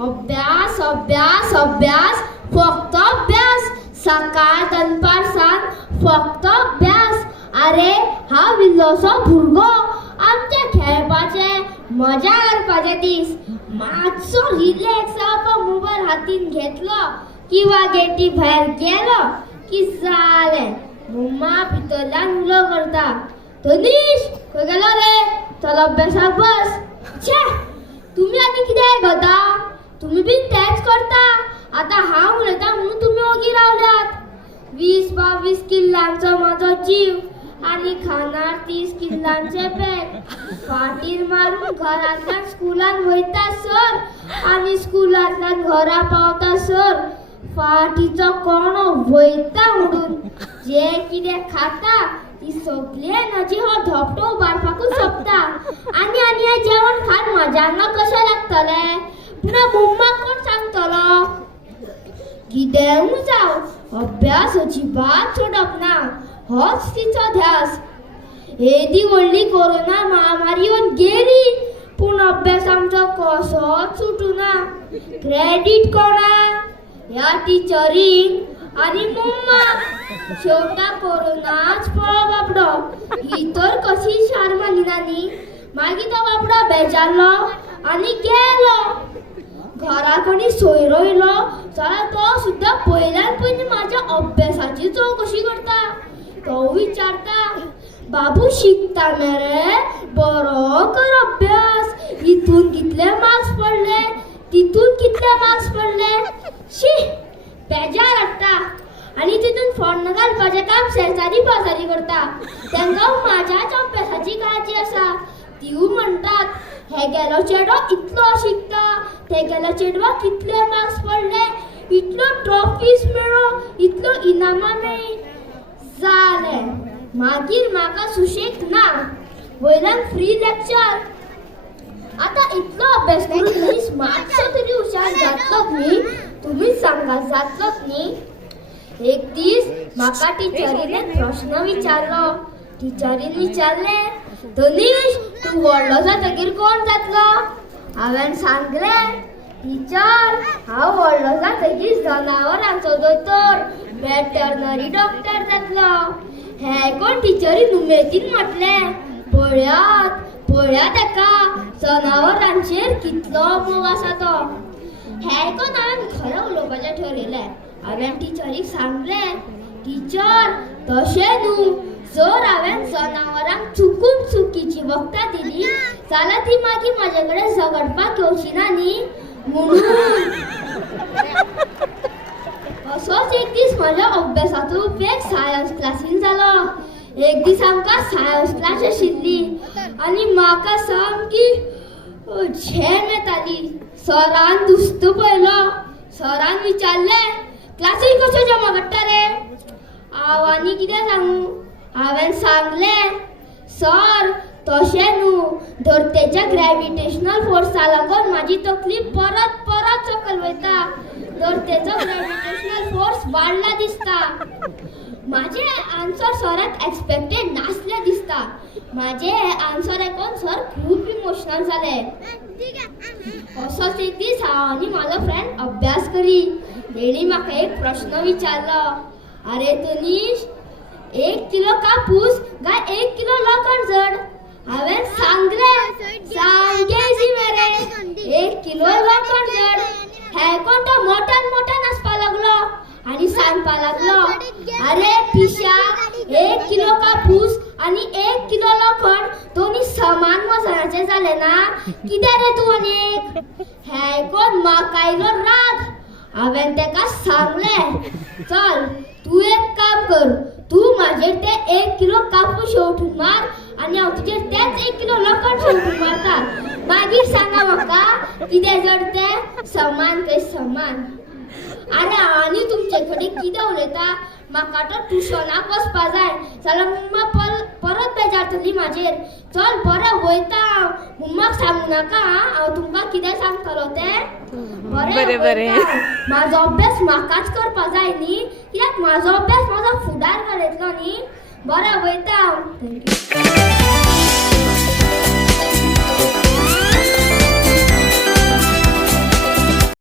अभ्यास अभ्यास अभ्यास फक्त अभ्यास. सकाळ दनपार सांग फक्त अभ्यास. अरे हा विल्लोसो भुरगो आमच्या खेळपाचे मजा करपाचे दीस मातसो रिलॅक्स जावपाक मोबायल हातीन घेतलो किंवा गेटी भायर गेलो की जालें मम्मा भितरल्यान उलो करता, तनीश खंय गेलो रे, चल अभ्यासाक बस. छे, तुम्ही आनी कितें आयकता? तुम्ही बीन तेच करता. आता हांव उलयता म्हणून तुम्ही ओगी रावल्यात. 20-22 किल्लांचो म्हाजो जीव आनी खानार 30 किल्लांचे बॅग. फाटीर मारून घरांतल्यान स्कुलान वयता सर आनी स्कुलांतल्यान घरा पावता सर फाटीचो कोणो वयता उडून. जे कितें खाता ती सगळी एनर्जी हो धोपटो उबारपाकूच सोंपता. आनी हें जेवण खावन म्हाज्यांना कशें लागतलें? पुणा मम्माक कोण सांगतलो? कितेंय जावं अभ्यास अजिबात सोडप ना, होच तिचो ध्यास. येदी व्हडली कोरोना महामारी येवन गेली पूण अभ्यास आमचो कसोच सुटूना. क्रेडीट कोणाक? ह्या टिचरींक आनी मम्माक. शेवटा कोरोनाच पळो बाबडो. ही तर कशी शार मानिना न्ही. मागीर तो बाबडो बेजारलो आनी गेलो. घरा कोणी सोयरो येयलो जाल्यार तो सुद्दां पयल्यान पयलीं म्हाज्या अभ्यासाची चवकशी करता. तो विचारता, बाबू शिकता मरे, बरो कर अभ्यास. हितून कितले मार्क्स पडले, तितून कितले मार्क्स पडले. शी, बेजार हाडटा. आनी तितून फोण्ण घालपाचें काम शेजारी पाजारी करता. तांकां म्हाज्याच अभ्यासाची काळजी आसा. तीव म्हणटात, हे गेलो चेडो इतलो शिकता, ते गेलो चेडवाक कितले मार्क्स पडले, इतलो ट्रॉफीज मेळ्ळो, इतलो इनामां मेळ्ळी. जालें, मागीर म्हाका सुशेग ना. वयल्यान फ्री लेक्चर. आता इतलो अभ्यास करून मनीस मातसो तरी हुशार जातलोच न्ही? तुमीच सांगात जातलोच न्ही? एक दीस म्हाका टिचरीने प्रश्न विचारलो. टिचरीन विचारलें, तनीश तूं व्हडलो जातकीर कोण जातलो? हांवें सांगलें, टिचर हांव व्हडलो जातकीर जनावरांचो दोतोर, वेटर्नरी डॉक्टर जातलो. हें आयकून टिचरीन उमेदीन म्हटलें, पळयात पळयात एका जनावरांचेर कितलो मोग आसा तो. हें आयकून हांवें खरें उलोवपाचें ठरयलें. हांवें टिचरीक सांगलें, टिचर तशें न्हू, जर हांवें जनावरांक चुकून चुकीची वखदां दिली जाल्यार ती मागीर म्हाजे कडेन झगडपाक येवची ना न्ही म्हणून. असोच एक दीस म्हाज्या अभ्यासाचो उपेग सायन्स क्लासीन जालो. एक दीस आमकां सायन्स क्लास आशिल्ली आनी म्हाका सामकी झेम येताली. सरान दुस्त पळयलो. सरान विचारलें, क्लासीन कशें जमा करता रे? हांव आनी कितें सांगू? हांवें सांगलें, सर तशें न्हू, धरतेच्या ग्रॅविटेशनल फोर्सा लागून म्हाजी तकली परत परत सकयल वयता. धरतेचो ग्रॅविटेशनल फोर्स वाडला दिसता. म्हाजे आन्सर सराक एक्सपेक्टेड नासले दिसता. म्हाजे आन्सर आयकून सर खूब इमोशनल जाले. असोच एक दीस हांव आनी म्हाजो फ्रेंड अभ्यास करी. तेणी म्हाका एक प्रश्न विचारलो, अरे तनीश 1 किलो कापूस काय 1 किलो लोखंड जड? हांवें सांगलें, सामकें इजी मरे, 1 किलो लोखंड जड. हें कोण तो मोठ्यान मोठ्यान नाचपा लागलो आनी सांगपा लागलो, अरे पिशा, 1 किलो कापूस आनी 1 किलो लोखंड दोन्ही समान वजनाचे जाले ना, कितें रे तूं अनेक? हें आयकून म्हाका आयलो राग. हांवें तेका सांगलें, चल तूं एक काम कर, तूं म्हाजेर ते 1 किलो कापूस शेवटून मार आनी हांव तुजेर तेच 1 किलो लोखंड शेवटून मारता. मागीर सांगा म्हाका कितें जड तें, समान काय समान. अरे आनी तुमचे कडेन कितें उलयता? म्हाका तो ट्युशनाक वचपा जाय जाल्यार मम्मा परत बेजारतली म्हाजेर. चल बरें वयता हांव. मम्माक सांगू नाका हांव तुमकां कितें सांगतलो तें. बरें म्हाजो अभ्यास म्हाकाच करपा जाय न्ही, कित्याक म्हाजो अभ्यास म्हाजो फुडार घालयतलो न्ही. बरें वयता हांव. थँक्यू.